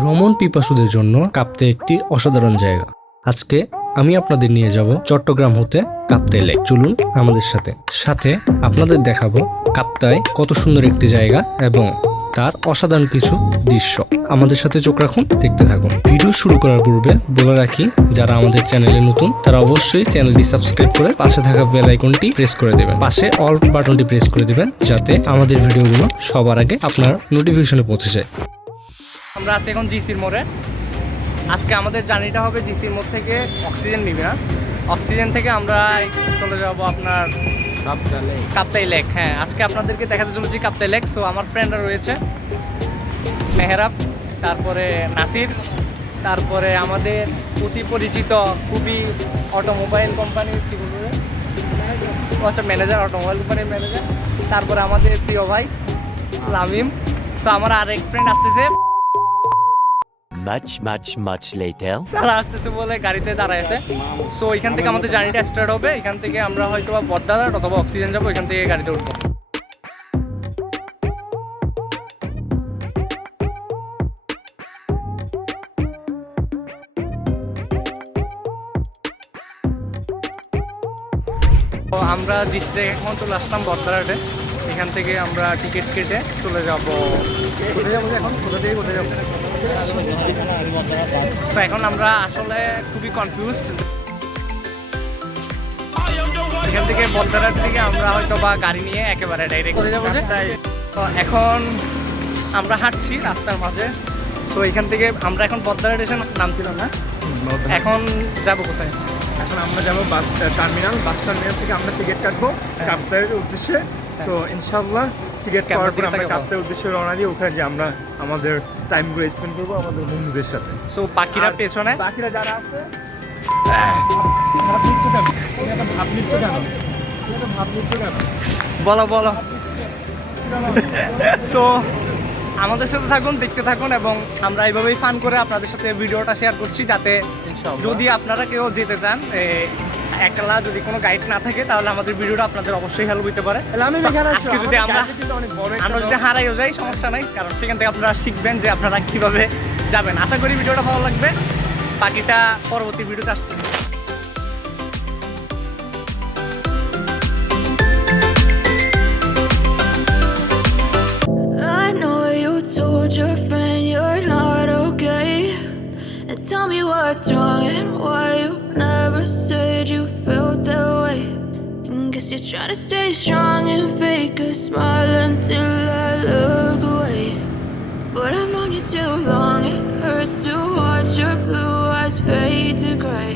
ভ্রমণ পিপাসুদের জন্য কাপ্তাই একটি অসাধারণ জায়গা। আজকে আমি আপনাদের নিয়ে যাব চট্টগ্রাম হতে কাপ্তাই লেক। চলুন আমাদের সাথে সাথে আপনাদের দেখাবো কাপ্তাই কত সুন্দর একটি জায়গা এবং তার অসাধারণ কিছু দৃশ্য। আমাদের সাথে চোখ রাখুন, দেখতে থাকুন। ভিডিও শুরু করার পূর্বে বলে রাখি, যারা আমাদের চ্যানেলে নতুন তারা অবশ্যই চ্যানেলটি সাবস্ক্রাইব করে পাশে থাকা বেল আইকনটি প্রেস করে দেবেন। পাশে অল বাটনটি প্রেস করে দিবেন, যাতে আমাদের ভিডিওগুলো সবার আগে আপনার নোটিফিকেশনে পৌঁছে যায়। আমরা আছি এখন জিসির মোড়ে। আজকে আমাদের জার্নিটা হবে জিসির মোড় থেকে অক্সিজেন নিবে না, অক্সিজেন থেকে আমরা চলে যাব আপনার কাপ্তাই লেক। হ্যাঁ, আজকে আপনাদেরকে দেখাতে চলেছি কাপ্তাই লেক। সো আমার ফ্রেন্ডরা রয়েছে মেহরাব, তারপরে নাসির, তারপরে আমাদের অতি পরিচিত খুবই অটোমোবাইল কোম্পানির কী বলবো আচ্ছা ম্যানেজার, অটোমোবাইল কোম্পানির ম্যানেজার, তারপরে আমাদের প্রিয় ভাই লামিম। সো আমার আরেক ফ্রেন্ড আসতেছে, much later. সারা আসতেছে বলে গাড়িতে দাঁড়ায় আছে। সো এখান থেকে আমাদের জার্নিটা স্টার্ট হবে। এখান থেকে আমরা হয়তো বা বদ্দাঘাট অথবা অক্সিজেন যাবো, এখান থেকে গাড়িতে উঠবো। তো আমরা জিসি থেকে এখন চলে আসলাম বদ্দাঘাটে। এখান থেকে আমরা টিকিট কেটে চলে যাবো। কোথায় যাবো এখন? কোথা থেকে কোথায় যাবো? তো এখন আমরা আসলে খুবই কনফিউজড। এখান থেকে বদ্দাঘাট থেকে আমরা হয়তো বা গাড়ি নিয়ে একেবারে ডাইরেক্ট কোথায় যাবো যে। তো এখন আমরা হাঁটছি রাস্তার মাঝে। তো এখান থেকে আমরা এখন বদ্দাঘাট এসে নামছিলাম না, এখন যাব কোথায়? এখন আমরা যাবো বাস টার্মিনাল থেকে আমরা টিকিট কাটবো কাপ্তাইয়ের উদ্দেশ্যে। তো ইনশাআল্লাহ টিকিট পাওয়ার পর আমরা কাপ্তাইয়ের উদ্দেশ্যে রওনা দিয়ে ওখানে যে আমরা আমাদের টাইমগুলো স্পেন্ড করবো আমাদের বন্ধুদের সাথে। সো বাকিরা পেছনে, বাকিরা যারা আছে বলো বলো। তো আমাদের সাথে থাকুন, দেখতে থাকুন, এবং আমরা এইভাবেই ফান করে আপনাদের সাথে ভিডিওটা শেয়ার করছি, যাতে যদি আপনারা কেউ যেতে চান একলা, যদি কোনো গাইড না থাকে, তাহলে আমাদের ভিডিওটা আপনাদের অবশ্যই হেল্প হতে পারে। আজকে যদি আমরা যদি হারাইও যাই সমস্যা নাই, কারণ সেখান থেকে আপনারা শিখবেন যে আপনারা কীভাবে যাবেন। আশা করি ভিডিওটা ভালো লাগবে। বাকিটা পরবর্তী ভিডিওতে আসছে। Told your friend you're not okay, and tell me what's wrong and why you never said you felt that way. And guess you're trying to stay strong and fake a smile until I look away. But I've known you too long, it hurts to watch your blue eyes fade to gray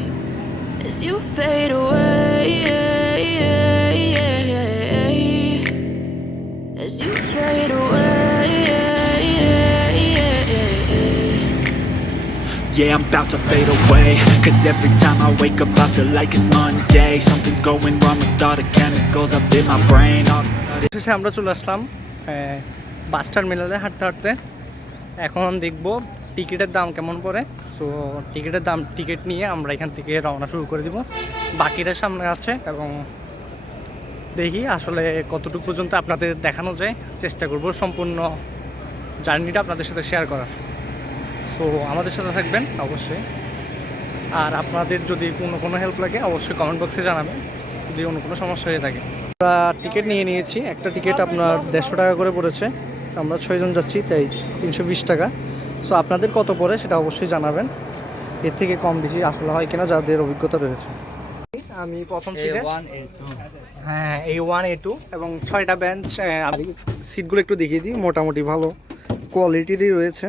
as you fade away, as you fade away. Yeah, I'm about to fade away. Cause every time I wake up I feel like it's Monday. Something's going wrong with all the chemicals up in my brain. All of a sudden শেষে আমরা চলে আসলাম বাস টার্মিনালে হাঁটতে হাঁটতে। এখন দেখব টিকিটের দাম কেমন পড়ে। সো টিকিটের দাম, টিকিট নিয়ে আমরা এখান থেকে রওনা শুরু করে দিব। বাকিটা সামনে আছে এবং দেখি আসলে কতটুকু পর্যন্ত আপনাদের দেখানো যায়। চেষ্টা করব সম্পূর্ণ জার্নিটা আপনাদের সাথে শেয়ার করার। তো আমাদের সাথে থাকবেন অবশ্যই। আর আপনাদের যদি কোনো হেল্প লাগে অবশ্যই কমেন্ট বক্সে জানাবেন, যদি অন্য কোনো সমস্যা হয়ে থাকে। আমরা টিকিট নিয়ে নিয়েছি। একটা টিকিট আপনার 150 টাকা করে পড়েছে। আমরা 6 জন যাচ্ছি, তাই 320 টাকা। সো আপনাদের কত পড়ে সেটা অবশ্যই জানাবেন। এর থেকে কম বেশি আসলে হয় কিনা, যাদের অভিজ্ঞতা রয়েছে। আমি প্রথম সিটে, হ্যাঁ A1 A2 এবং 6টা বেঞ্চ। সিটগুলো একটু দেখিয়ে দিই, মোটামুটি ভালো কোয়ালিটিরই রয়েছে।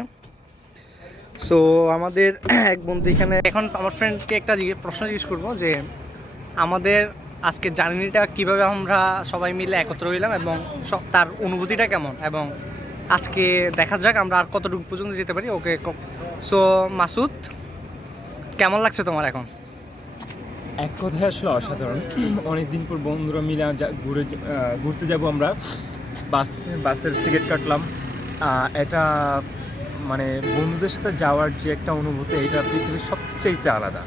সো আমাদের এক বন্ধু এখানে, এখন আমার ফ্রেন্ডকে একটা প্রশ্ন জিজ্ঞেস করবো যে আমাদের আজকে জার্নিটা কীভাবে আমরা সবাই মিলে একত্র হইলাম এবং তার অনুভূতিটা কেমন, এবং আজকে দেখা যাক আমরা আর কতটুকু পর্যন্ত যেতে পারি। ওকে, সো মাসুদ, কেমন লাগছে তোমার এখন? এক কথায় আসলে অসাধারণ। অনেকদিন পর বন্ধুরা মিলে ঘুরতে যাব আমরা। বাসের টিকিট কাটলাম। এটা মানে বন্ধুদের সাথে যাওয়ার যে একটা অনুভূতি, এটা পৃথিবীর সবচেয়ে আলাদা।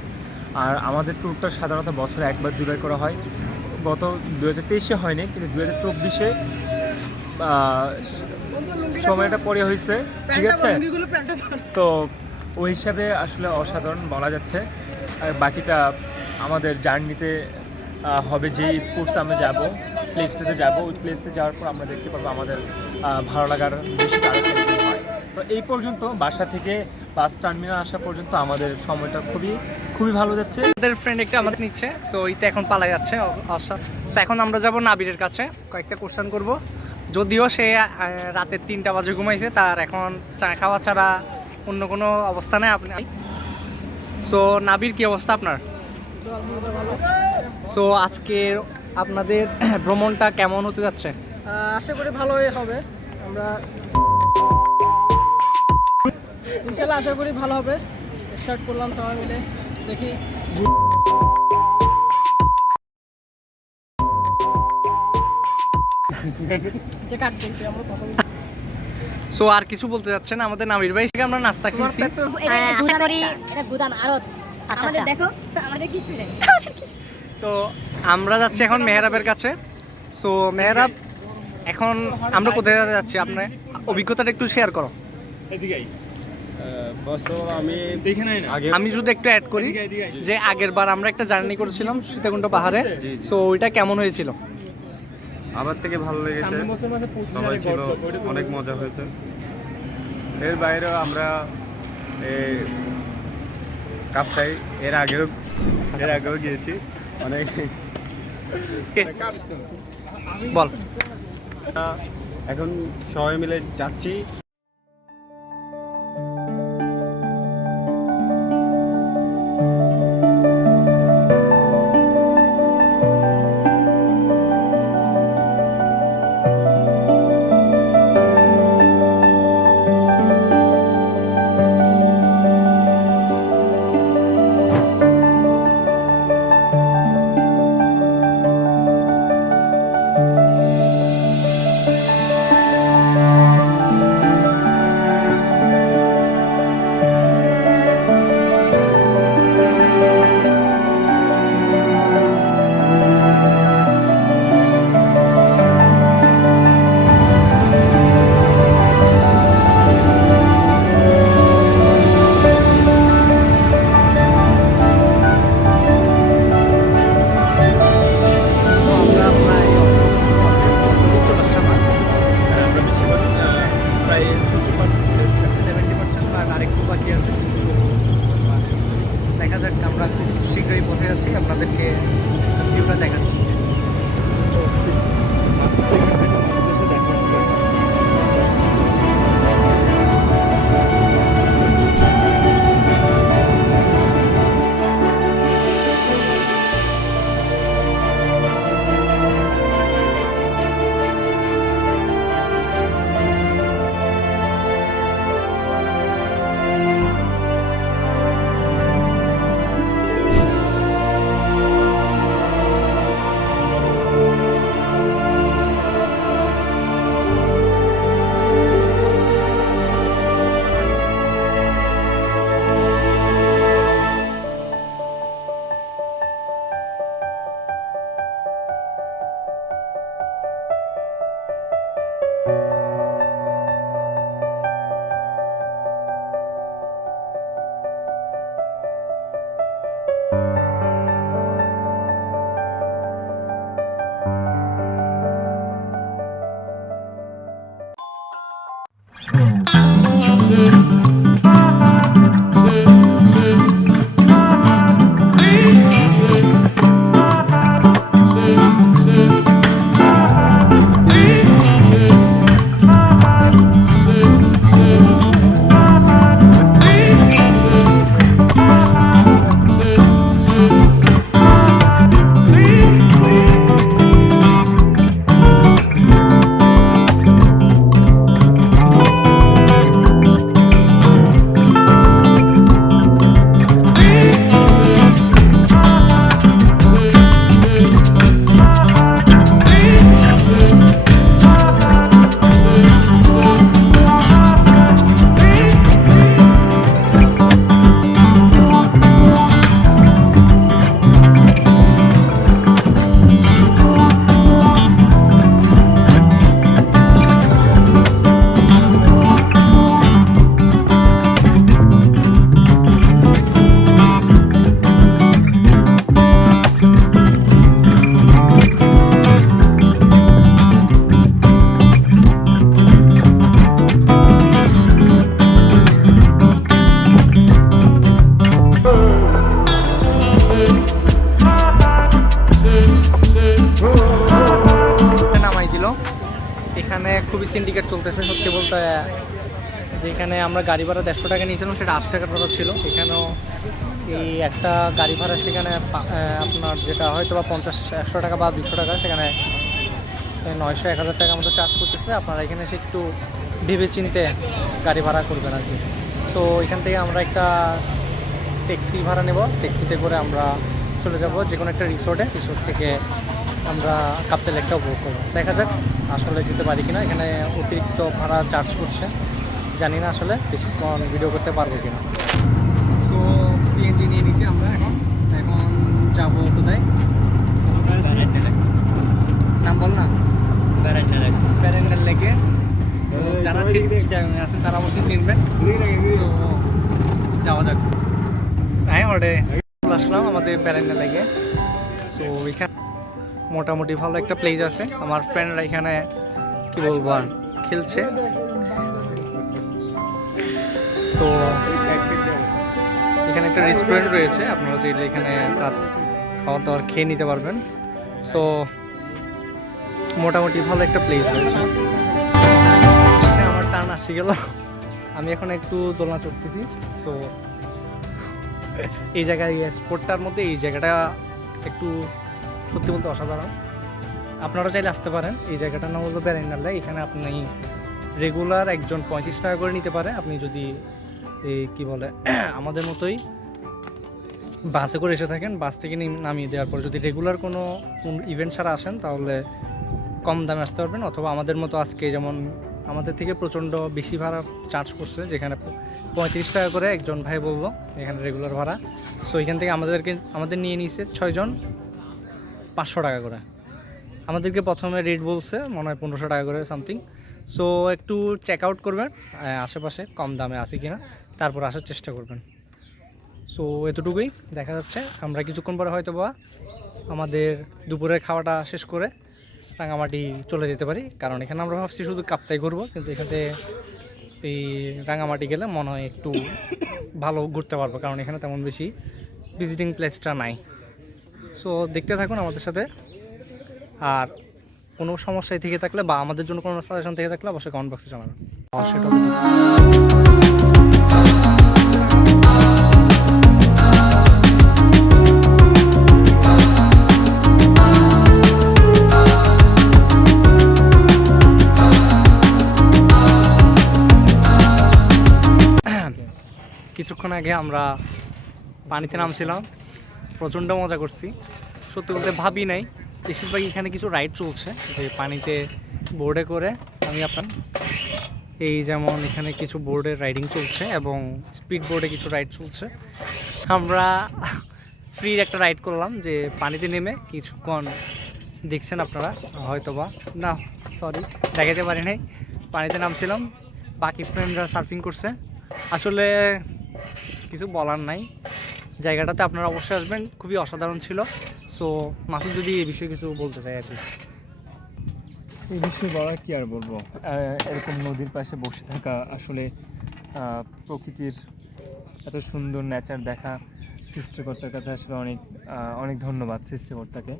আর আমাদের ট্যুরটা সাধারণত বছরে একবার দুবার করা হয়। গত 2023-এ হয়নি, কিন্তু 2024-এ সময়টা পরে হয়েছে, ঠিক আছে? তো ওই হিসাবে আসলে অসাধারণ বলা যাচ্ছে। আর বাকিটা আমাদের জার্নিতে হবে, যে স্পোর্টস আমরা যাব, প্লেসটাতে যাব, ওই প্লেসে যাওয়ার পর আমরা দেখতে পাবো আমাদের ভালো লাগার বেশিটা আরও বেশি হয়। তো এই পর্যন্ত বাসা থেকে বাস টার্মিনাল আসা পর্যন্ত আমাদের সময়টা খুবই ভালো যাচ্ছে। আমাদের ফ্রেন্ড একটা আমাদের নিচ্ছে, সো এইটা এখন পালা যাচ্ছে সো এখন আমরা যাব নাবিরের কাছে, কয়েকটা কোশ্চেন করব। যদিও সে রাতের 3টা বাজে ঘুমাইছে, তার এখন চা খাওয়া ছাড়া অন্য কোনো অবস্থা নেই। আপনি সো নাবির, কি অবস্থা আপনার? সো আজকের আপনাদের ভ্রমণটা কেমন হতে যাচ্ছে? আশা করি ভালোই হবে। আমরা ইনশাল্লাহ আশা করি ভালো হবে। স্টার্ট করলাম সবাই মিলে, দেখি। যে কাট বলতে আমরা কথা বলি। সো আর কিছু বলতে যাচ্ছেন আমাদের নাবির ভাই? আমরা নাস্তা খেয়েছি। আশা করি এটা গুদান আরত। আচ্ছা আচ্ছা, দেখো আমাদের কিছু নেই। তো আমরা যাচ্ছি এখন মেহরাবের কাছে। সো মেহরাব, এখন আমরা কোথায় যাচ্ছি? আপনার অভিজ্ঞতাটা একটু শেয়ার করো। আমি যদি একটু অ্যাড করি যে আগের বার আমরা একটা জার্নি করেছিলাম সীতাকুণ্ড পাহাড়ে, সো ওইটা কেমন হয়েছিল? আবার থেকে ভালো লেগেছে, সবাই ছিল, অনেক মজা হয়েছে। এর বাইরেও আমরা কাপ্তাই এর আগেও গিয়েছি অনেক। বল। এখন সবাই মিলে যাচ্ছি। প্রায় 70% আর আরেকটু বাকি আছে। দেখা যাক, আমরা খুব শীঘ্রই পৌঁছে যাচ্ছি, আপনাদেরকে ভিউটা দেখাচ্ছি। সিন্ডিকেট চলতেছে সত্যি বলতে। যেখানে আমরা গাড়ি ভাড়া 150 টাকা নিয়েছিলাম সেটা 80 টাকা টোটাল ছিল। এখানেও এই একটা গাড়ি ভাড়া সেখানে আপনার যেটা হয়তো বা 50-100 টাকা বা 200 টাকা, সেখানে 900-1000 টাকা মতো চার্জ করতেছে। আপনারা এখানে এসে একটু ভেবে চিনতে গাড়ি ভাড়া করবেন আর কি। তো এখান থেকে আমরা একটা ট্যাক্সি ভাড়া নেব, ট্যাক্সিতে করে আমরা চলে যাব যে কোনো একটা রিসোর্টে। রিসোর্ট থেকে আমরা কাপ্তাই লেকটা উপভোগ করবো। দেখা যাক আসলে যেতে পারি কিনা। এখানে অতিরিক্ত ভাড়া চার্জ করছে, জানি না আসলে বেশিক্ষণ ভিডিও করতে পারবো কিনা। তো সিএনজি নিয়ে নিয়েছি আমরা, এখন যাবো কোথায়? নাম বল না। প্যারেন্টাল লেকে। তো যারা আছেন তারা অবশ্যই চিনবেন। তো যাওয়া যাক। হ্যাঁ, ওটা আসলাম আমাদের প্যারেন্টাল লেকে। সো এখানে মোটামুটি ভালো একটা প্লেস আছে। আমার ফ্রেন্ডরা এখানে কি বলবো আর খেলছে। তো এখানে একটা রেস্টুরেন্ট রয়েছে, আপনারা চাইলে এখানে খাওয়া দাওয়ার খেয়ে নিতে পারবেন। সো মোটামুটি ভালো একটা প্লেস রয়েছে। আমার টান আসি গেল, আমি এখন একটু দোলনা চড়তেছি। সো এই জায়গায় স্পোর্টটার মধ্যে এই জায়গাটা একটু সত্যি বলতে অসাধারণ। আপনারা চাইলে আসতে পারেন। এই জায়গাটার নাম হলো প্যারেন্টাল লেক। এখানে আপনি রেগুলার একজন 35 টাকা করে নিতে পারে। আপনি যদি এই কী বলে আমাদের মতোই বাসে করে এসে থাকেন, বাস থেকে নামিয়ে দেওয়ার পর যদি রেগুলার কোনো ইভেন্ট ছাড়া আসেন তাহলে কম দামে আসতে পারবেন। অথবা আমাদের মতো আজকে যেমন আমাদের থেকে প্রচণ্ড বেশি ভাড়া চার্জ করছে, যেখানে 35 টাকা করে একজন ভাই বললো এখানে রেগুলার ভাড়া। সো এখান থেকে আমাদের নিয়ে নিয়েছে 6 জন 500 টাকা করে। আমাদেরকে প্রথমে রেট বলছে মনে হয় 1500 টাকা করে সামথিং। সো একটু চেক আউট করবেন আশেপাশে কম দামে আছে কিনা, তারপর আসার চেষ্টা করবেন। সো এতটুকুই। দেখা যাচ্ছে আমরা কিছুক্ষণ পরে হয়তো বা আমাদের দুপুরের খাওয়াটা শেষ করে রাঙামাটি চলে যেতে পারি। কারণ এখানে আমরা ভাবছি শুধু কাপ্তাই ঘুরবো, কিন্তু এখানে এই রাঙামাটি গেলে মনে হয় একটু ভালো ঘুরতে পারবো, কারণ এখানে তেমন বেশি ভিজিটিং প্লেসটা নাই। সো দেখতে থাকুন আমাদের সাথে। আর কোনো সমস্যায় থেকে থাকলে বা আমাদের জন্য কোনো সাজেশন থেকে থাকলে অবশ্যই কমেন্ট বক্সে জানাবেন। সেটা তো কিছুক্ষণ আগে আমরা পানিতে নামছিলাম, প্রচণ্ড মজা করছি। সত্যি বলতে ভাবি নাই বেশিরভাগ এখানে কিছু রাইড চলছে যে পানিতে বোর্ডে করে এই যেমন এখানে কিছু বোর্ডের রাইডিং চলছে এবং স্পিড বোর্ডে কিছু রাইড চলছে। আমরা ফ্রি একটা রাইড করলাম যে পানিতে নেমে কিছুক্ষণ দেখছেন আপনারা হয়তো বা না, সরি দেখাতে পারি নাই। পানিতে নামছিলাম, বাকি ফ্রেন্ডরা সার্ফিং করছে। আসলে কিছু বলার নাই, জায়গাটাতে আপনারা অবশ্যই আসবেন, খুবই অসাধারণ ছিল। সো মাসুদ যদি এই বিষয়ে কিছু বলতে চাই আর কি। এই বিষয়ে বলার কি আর বলবো, এরকম নদীর পাশে বসে থাকা, আসলে প্রকৃতির এত সুন্দর নেচার দেখা সৃষ্টিকর্তার কাছে আসলে অনেক ধন্যবাদ সৃষ্টিকর্তাকে।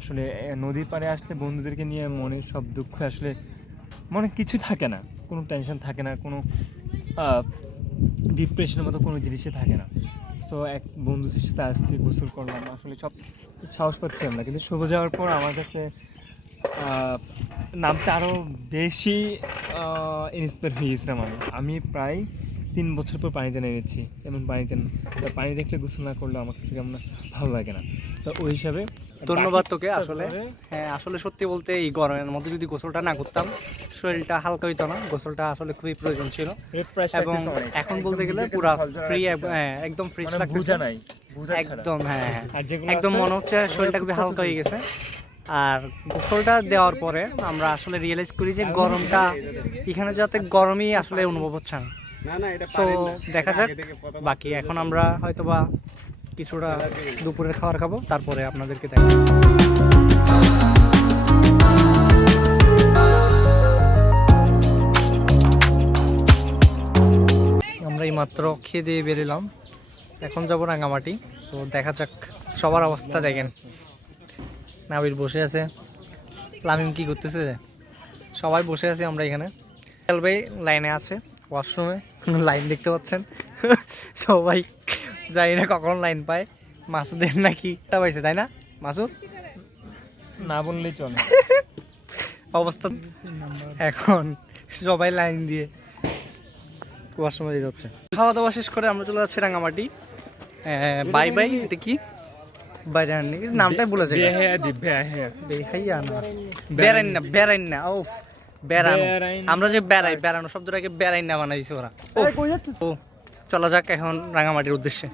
আসলে নদীর পাড়ে আসলে বন্ধুদেরকে নিয়ে মনের সব দুঃখ আসলে মনে কিছু থাকে না, কোনো টেনশন থাকে না, কোনো ডিপ্রেশনের মতো কোনো জিনিসই থাকে না। সো এক বন্ধুদের সাথে আসতে গোসল করলাম, আসলে সব সাহস পাচ্ছিলাম না, কিন্তু শুভো যাওয়ার পর আমার কাছে নামতে আরও বেশি ইন্সপায়ার হয়ে গেছিলাম। আমি প্রায় 3 বছর পর পানিতে নেমেছি। এমন পানি দেখলে গোসল না করলে আমার কাছে কেমন ভালো লাগে না। তো ওই হিসাবে ধন্যবাদ তোকে। আসলে হ্যাঁ, আসলে সত্যি বলতে এই গরমের মধ্যে যদি গোসলটা না করতাম শরীরটা হালকা হইতো না। গোসলটা আসলে খুবই প্রয়োজন ছিল এবং এখন বলতে গেলে পুরো ফ্রি, একদম ফ্রেশ লাগতেছে একদম। হ্যাঁ, একদম মনে হচ্ছে শরীরটা খুবই হালকা হয়ে গেছে। আর গোসলটা দেওয়ার পরে আমরা আসলে রিয়েলাইজ করি যে গরমটা এখানে যাতে গরমই আসলে অনুভব হচ্ছে না। তো দেখা যাক বাকি। এখন আমরা হয়তো বা কিছুটা দুপুরের খাবার খাবো, তারপরে আপনাদেরকে দেখাবো। আমরা এই মাত্র খেয়ে দিয়ে বেরোলাম, এখন যাবো রাঙামাটি। তো দেখা যাক, সবার অবস্থা দেখেন। নাবিল বসে আছে, লামিম কি করতেছে, সবাই বসে আছি আমরা এখানে। ভাই লাইনে আছে ওয়াশরুমে, লাইন দেখতে পাচ্ছেন। সবাই জানি না কখন লাইন পায়। মাসুদের নাকি টা পাইছে, তাই না মাসুদ? না বললেই চলে। অবস্থা এখন সবাই লাইন দিয়ে ওয়াশরুমে দিয়ে যাচ্ছে। খাওয়া দাওয়া শেষ করে আমরা চলে যাচ্ছি রাঙামাটি। Bye bye. এটা কি বাইরে নামটাই বলে যায়, বেড়াইন না বেড়াইন না ও বেড়ানো। আমরা যে বেড়াই, বেড়ানো শব্দটাকে বেড়াইন না বানাই দিছে ওরা। ও চলা যাক এখন রাঙামাটির উদ্দেশ্যে।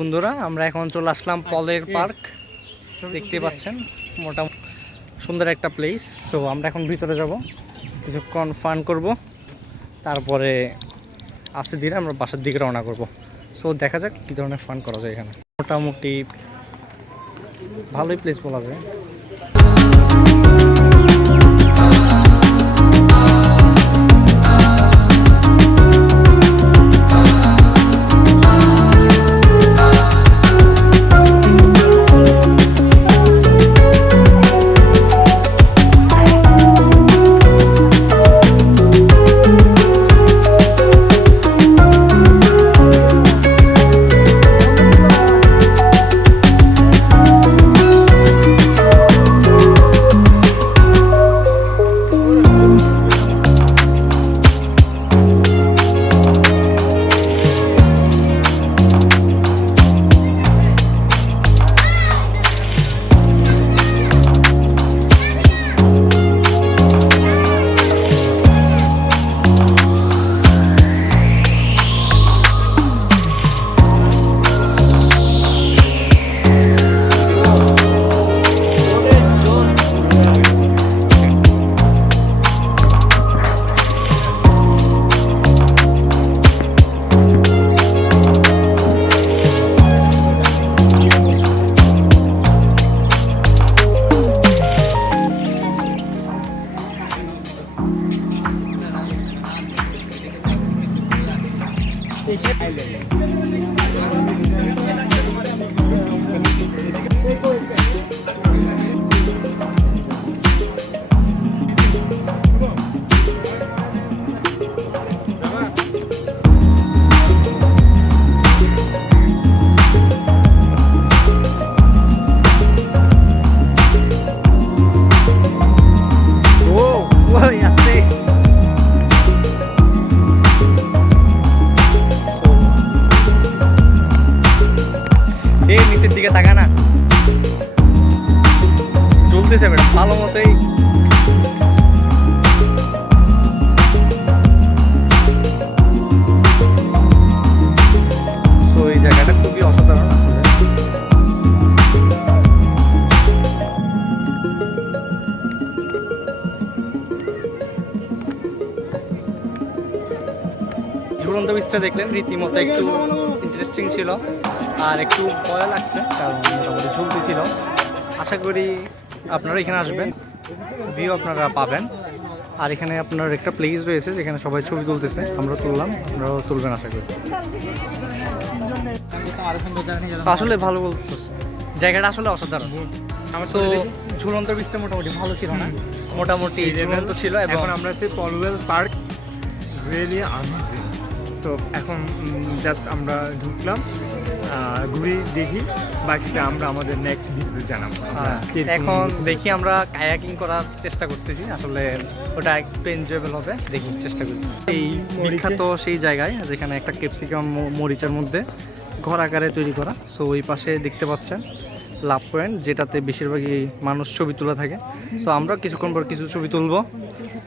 বন্ধুরা আমরা এখন চলে আসলাম পলের পার্ক। দেখতে পাচ্ছেন মোটামুটি সুন্দর একটা প্লেস। তো আমরা এখন ভিতরে যাব, কিছুক্ষণ ফান করব, তারপরে আস্তে ধীরে আমরা বাসার দিকে রওনা করব। সো দেখা যাক কী ধরনের ফান করা যায় এখানে। মোটামুটি ভালোই প্লেস বলা যায়। নিচের দিকে তাকা না, জ্বলতেছে ম্যাডাম ভালো মতোই। তো এই জায়গাটা খুবই অসাধারণ আসলে। ঝুলন্ত ব্রিজটা দেখলেন, রীতিমতো একটু ইন্টারেস্টিং ছিল আর একটু ভয় লাগছে কারণ মোটামুটি ঝুলতে ছিল। আশা করি আপনারা এখানে আসবেন, ভিউ আপনারা পাবেন। আর এখানে আপনার একটা প্লেস রয়েছে যেখানে সবাই ছবি তুলতেছে, আমরা তুললাম, আপনারাও তুলবেন আশা করি। আসলে ভালো বলতেছে, জায়গাটা আসলে অসাধারণ। তো ঝুলন্ত ব্রিজটা মোটামুটি ভালো ছিল না, মোটামুটি ঝুলন্ত ছিল। এখন আমরা সেই Polwel park really amazing. So এখন জাস্ট আমরা ঢুকলাম, ঘুরে দেখি, বাকিটা আমরা আমাদের নেক্সট ভিডিওতে জানাবো। এখন দেখি আমরা কায়াকিং করার চেষ্টা করতেছি, আসলে ওটা একটু এনজয়েবল হবে, দেখি চেষ্টা করছি। এই বিখ্যাত সেই জায়গায় যেখানে একটা ক্যাপসিকাম মরিচের মধ্যে ঘর আকারে তৈরি করা। সো ওই পাশে দেখতে পাচ্ছেন লাভ পয়েন্ট, যেটাতে বেশিরভাগই মানুষ ছবি তোলা থাকে। সো আমরা কিছুক্ষণ পর কিছু ছবি তুলবো,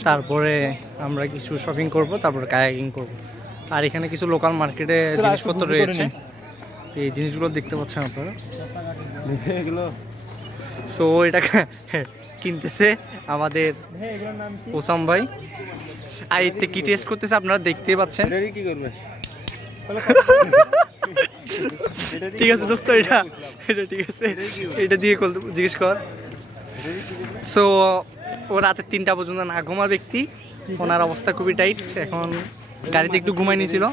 তারপরে আমরা কিছু শপিং করব, তারপরে কায়াকিং করব। আর এখানে কিছু লোকাল মার্কেটে জিনিসপত্র রয়েছে, এই জিনিসগুলো দেখতে পাচ্ছেন আপনারা। সো এটা কিনতেছে আমাদের ওসাম ভাই, আর এতে কি টেস্ট করতেছে আপনারা দেখতেই পাচ্ছেন। কি করবে? ঠিক আছে দোস্ত, এটা ঠিক আছে, এটা দিয়ে জিজ্ঞেস কর। সো ও রাতে 3টা পর্যন্ত না ঘুমার ব্যক্তি, ওনার অবস্থা খুবই টাইট। এখন গাড়িতে একটু ঘুমাই নিয়েছিল,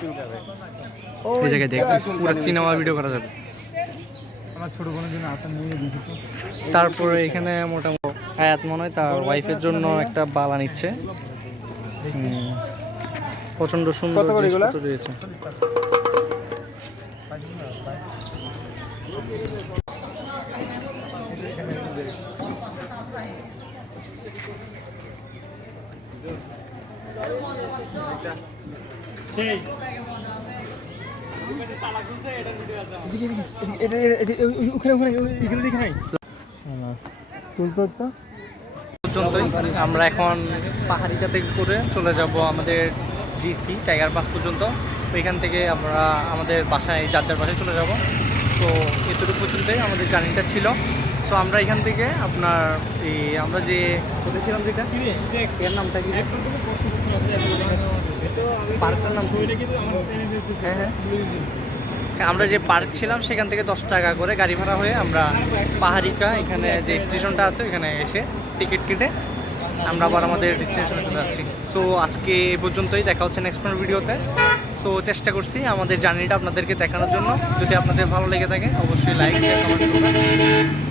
এই জায়গায় দেখতে পুরো সিনেমা ভিডিও করা যাবে। আমার ছোট বোনের জন্য আসার নিয়ে দিচ্ছি। তারপরে এখানে মোটামুটি আয়াত মনে হয় তার ওয়াইফের জন্য একটা বালা নিচ্ছে। প্রচন্ড সুন্দর জিনিসপত্র রয়েছে। পর্যন্তই আমরা এখন পাহাড়িটা থেকে করে চলে যাব আমাদের ডিসি টাইগার পাস পর্যন্ত। তো এখান থেকে আমরা আমাদের বাসায় যার বাসায় চলে যাব। তো এতটুকু পর্যন্তই আমাদের জার্নিটা ছিল। তো আমরা এখান থেকে আপনার এই আমরা যে কোথায় ছিলাম, যেটা এর নামটা কি, পার্কটার নাম? হ্যাঁ হ্যাঁ, আমরা যে পার্ক ছিলাম সেখান থেকে 10 টাকা করে গাড়ি ভাড়া হয়ে আমরা পাহাড়িকা এখানে যে স্টেশনটা আছে এখানে এসে টিকিট কেটে আমরা আবার আমাদের ডেস্টিনেশনে চলে যাচ্ছি। সো আজকে এই পর্যন্তই, দেখা হচ্ছে নেক্সট কোনো ভিডিওতে। সো চেষ্টা করছি আমাদের জার্নিটা আপনাদেরকে দেখানোর জন্য। যদি আপনাদের ভালো লেগে থাকে অবশ্যই লাইক শেয়ার কমেন্ট করবেন।